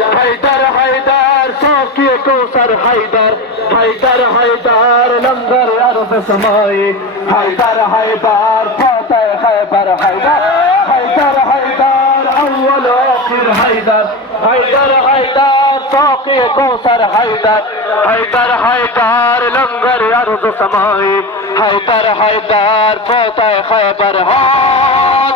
حیدر حیدر ساقی کوثر حیدر حیدر حیدر لنگر عرب سمائی حیدر حیدر فاتح خیبر حیدر حیدر حیدر اول آخر حیدر حیدر حیدر ساقی کوثر حیدر حیدر حیدر لنگر عرب سمائی حیدر حیدر فاتح خیبر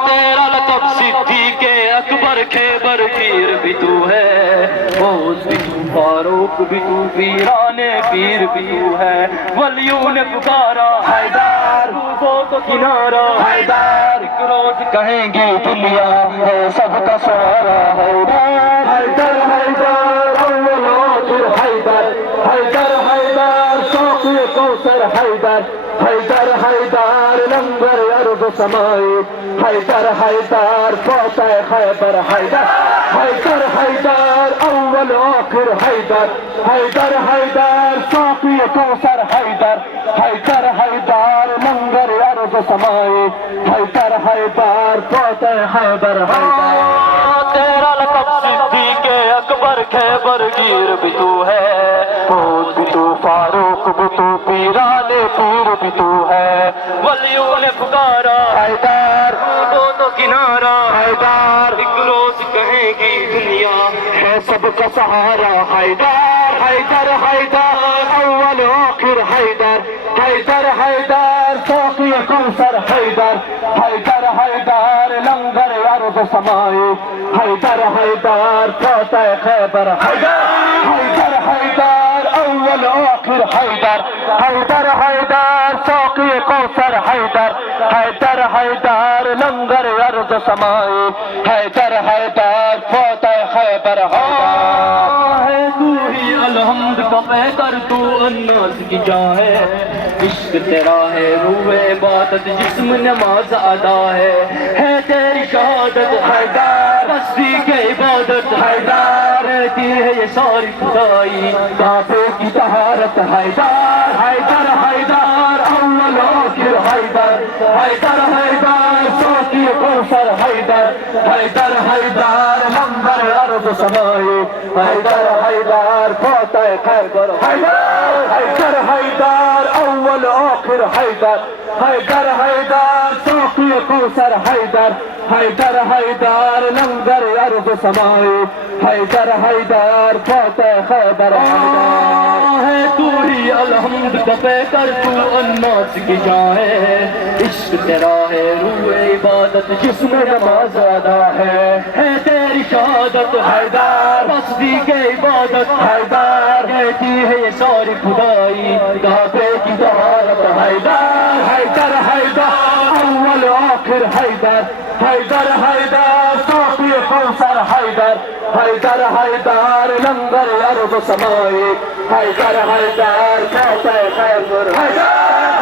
تیرا لقب صدیق اکبر خیبر پیر بھی تو ہے غوث بھی تو فاروق بھی تو پیران پیر بھی تو ہے ولیوں نے پکارا حیدر روزوں کو کنارا حیدر ایک روز کہیں گی دنیا ہے سب کا سہارا حیدر حیدر حیدر اول آخر حیدر حیدر حیدر ساقی کوثر حیدر حیدر حیدر لنگر عرب سمائی حیدر حیدر فاتح خیبر حیدر حیدر حیدر اول آخر حیدر حیدر حیدر ساقی کوثر حیدر حیدر حیدر لنگر عرب سمائی حیدر حیدر فاتح خیبر حیدر تیرا لقب صدیق اکبر خیبر گیر بھی تو ہے غوث بھی تو فاروق بھی تو پیران پیر بھی تو ہے ولیوں نے پکارا حیدر دونوں کنارا حیدر ایک روز کہیں گی دنیا ہے سب کا سہارا حیدر حیدر حیدر اول آخر حیدر حیدر حیدر ساقی کوثر حیدر حیدر حیدر لنگر عرب سمائی حیدر حیدر فاتح خیبر حیدر حیدر حیدر اول آخر حیدر حیدر حیدر ساقی کوثر حیدر حیدر حیدر لنگر عرب سمائی حیدر حیدر فاتح خیبر حیدر تو ہی الحمد کا پیکر تو الناس کی جان ہے عشق تیرا ہے روح عبادت جسم نماز ادا ہے تیری شہادت حیدر تصدیق عبادت حیدر رہتی ہے یہ ساری خدائی کعبے کی طہارت حیدر حیدر حیدر اول آخر حیدر حیدر حیدر ساقی کوثر حیدر حیدر حیدر لنگر عرب سمائی حیدر حیدر فاتح خیبر حیدر حیدر حیدر اول آخر حیدر حیدر حیدر ساقی کوثر حیدر حیدر حیدر لنگر عرب سمائی حیدر حیدر فاتح خیبر حیدر تو ہی الحمد کا پیکر تو الناس کی جان ہے عشق تیرا ہے روح عبادت جسم نماز ادا ہے تیری شہادت حیدر تصدیق عبادت حیدر کہتی ہے یہ ساری خدائی کعبے کی طہارت حیدر حیدر حیدر اول آخر حیدر حیدر حیدر ساقی کوثر حیدر حیدر حیدر لنگر عرب سمائی حیدر حیدر فاتح خیبر حیدر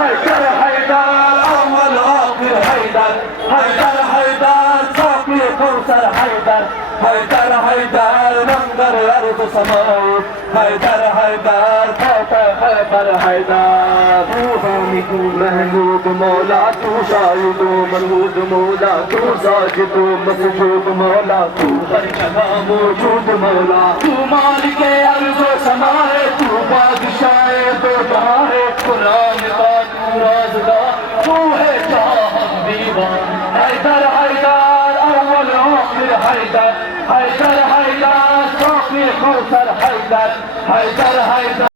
حیدر حیدر اول آخر حیدر حیدر حیدر ساقی کوثر حیدر حیدر حیدر لنگر عرب سمائی حیدر حیدر فاتح خیبر حیدر تو حامد محمود مولا تو شاہد مرود مولا تو ساجد مسجود مولا تو ہر جگہ موجود مولا تو مالک ارض و سما ہے تو بادشاہ دو جہاں ہے قرآن کا تو رازدار تو ہے جہاں دیوان حیدر حیدر اول آخر حیدر حیدر حیدر ساقی کوثر حیدر حیدر حیدر